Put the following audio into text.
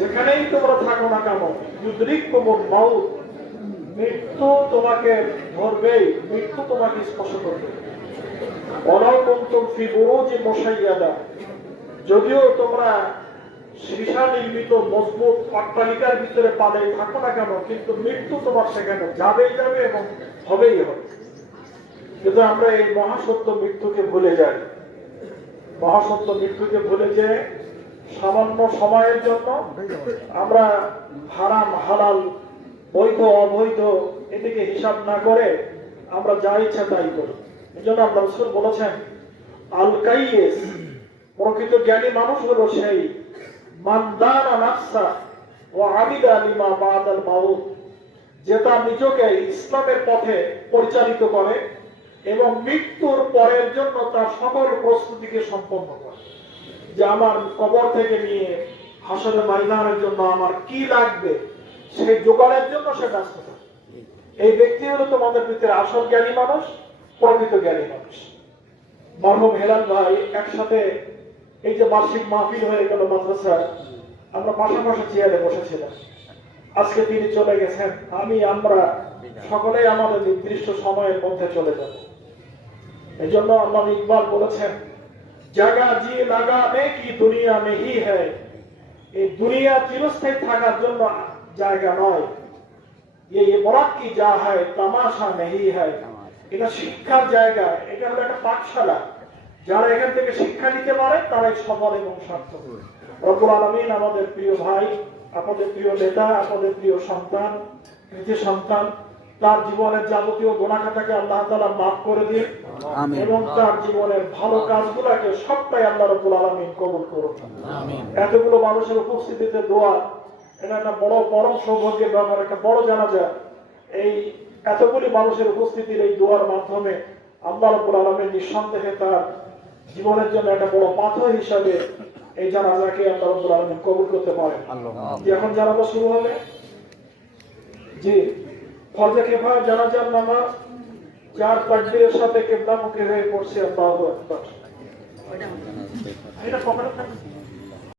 যেখানেই তোমরা থাকো না কেন, ইউদরিকুমুল মাউত, মৃত্যু তোমাকে ধরবেই, মৃত্যু তোমাকে স্পর্শ করবে। ওয়ালাউ কুনতুম ফি বুরুজিন মুশাইয়াদা, যদিও তোমরা সীসা নির্মিত মজবুত অট্টালিকার ভিতরে পালে থাকো না কেন, কিন্তু মৃত্যু তোমার সেখানে যাবেই যাবে এবং হবেই হবে। কিন্তু আমরা এই মহাসত্য মৃত্যুকে ভুলে যাই। মহাসত্য মৃত্যুকে ভুলে যে সামান্য সময়ের জন্য আমরা হারাম হালাল, বৈধ অবৈধ এদিকে হিসাব না করে আমরা যা ইচ্ছা তাই করি। এই জন্য আল্লাহ রাসূল বলেছেন, আল কাইয়িস, প্রকৃত জ্ঞানী মানুষ হলো সেই মান দানা নাফসা ওয়া আবিদা লিমা বাদাল মাউত, যে তার নিজেকে ইসলামের পথে পরিচালিত করে এবং মৃত্যুর পরের জন্য তার সকল প্রস্তুতিকে সম্পন্ন করে। যে আমার কবর থেকে নিয়ে হাসরের ময়দানের জন্য আমার কি লাগবে সেই জোগাড়ের জন্য সে ব্যস্ত থাকে। এই ব্যক্তি হলো তোমাদের ভিতরে আসল জ্ঞানী মানুষ, প্রকৃত জ্ঞানী মানুষ। মরহুম হেলাল ভাই একসাথে এই যে বার্ষিক মাহফিল হয়ে গেল মাদ্রাসার, আমরা পাশাপাশি চেয়ারে বসেছিলাম। আজকে তিনি চলে গেছেন, আমরা সকলেই আমাদের নির্দিষ্ট সময়ের মধ্যে চলে যাব। এই জন্য আল্লাহ ইকবাল বলেছেন, জাগা জি লাগা মে কি দুনিয়া মে হি হ্যায়, এই দুনিয়া চিরস্থায়ী থাকার জন্য জায়গা নয়। এই ইবরাত কি যা হয় তামাশা নেই হয়, এটা শিক্ষার জায়গা, এটা হলো একটা পাঠশালা। যারা এখান থেকে শিক্ষা নিতে পারে তারাই সফল এবং সার্থক। রব্বুল আলামিন আমাদের প্রিয় ভাই, আপনাদের প্রিয় নেতা, আপনাদের প্রিয় সন্তান, কৃতি সন্তান, তার জীবনের যাবতীয় গুনাহ খাতাকে আল্লাহ তাআলা মাফ করে দিন এবং তার জীবনের ভালো কাজগুলোকে সবটাই আল্লাহ রব্বুল আলামিন কবুল করুন। আমিন। এতগুলো মানুষের উপস্থিতিতে দোয়া, এটা একটা বড় পরম সৌভাগ্যের ব্যাপার, একটা বড় জানাজা। এই এতগুলি মানুষের উপস্থিতির এই দোয়ার মাধ্যমে আল্লাহ রাব্বুল আলামিন নিঃসন্দেহে তার জীবনের জন্য একটা বড় পাথর হিসাবে এই জানাজাকে আল্লাহ রাব্বুল আলামিন কবুল করতে পারেন। এখন জানাজা শুরু হবে। জি, ফরজে কিফায়া জানাজার নামাজ 4 তাকবীরের সাথে কিবলামুখী হয়ে পড়ছে। আল্লাহু আকবার। এটা কখন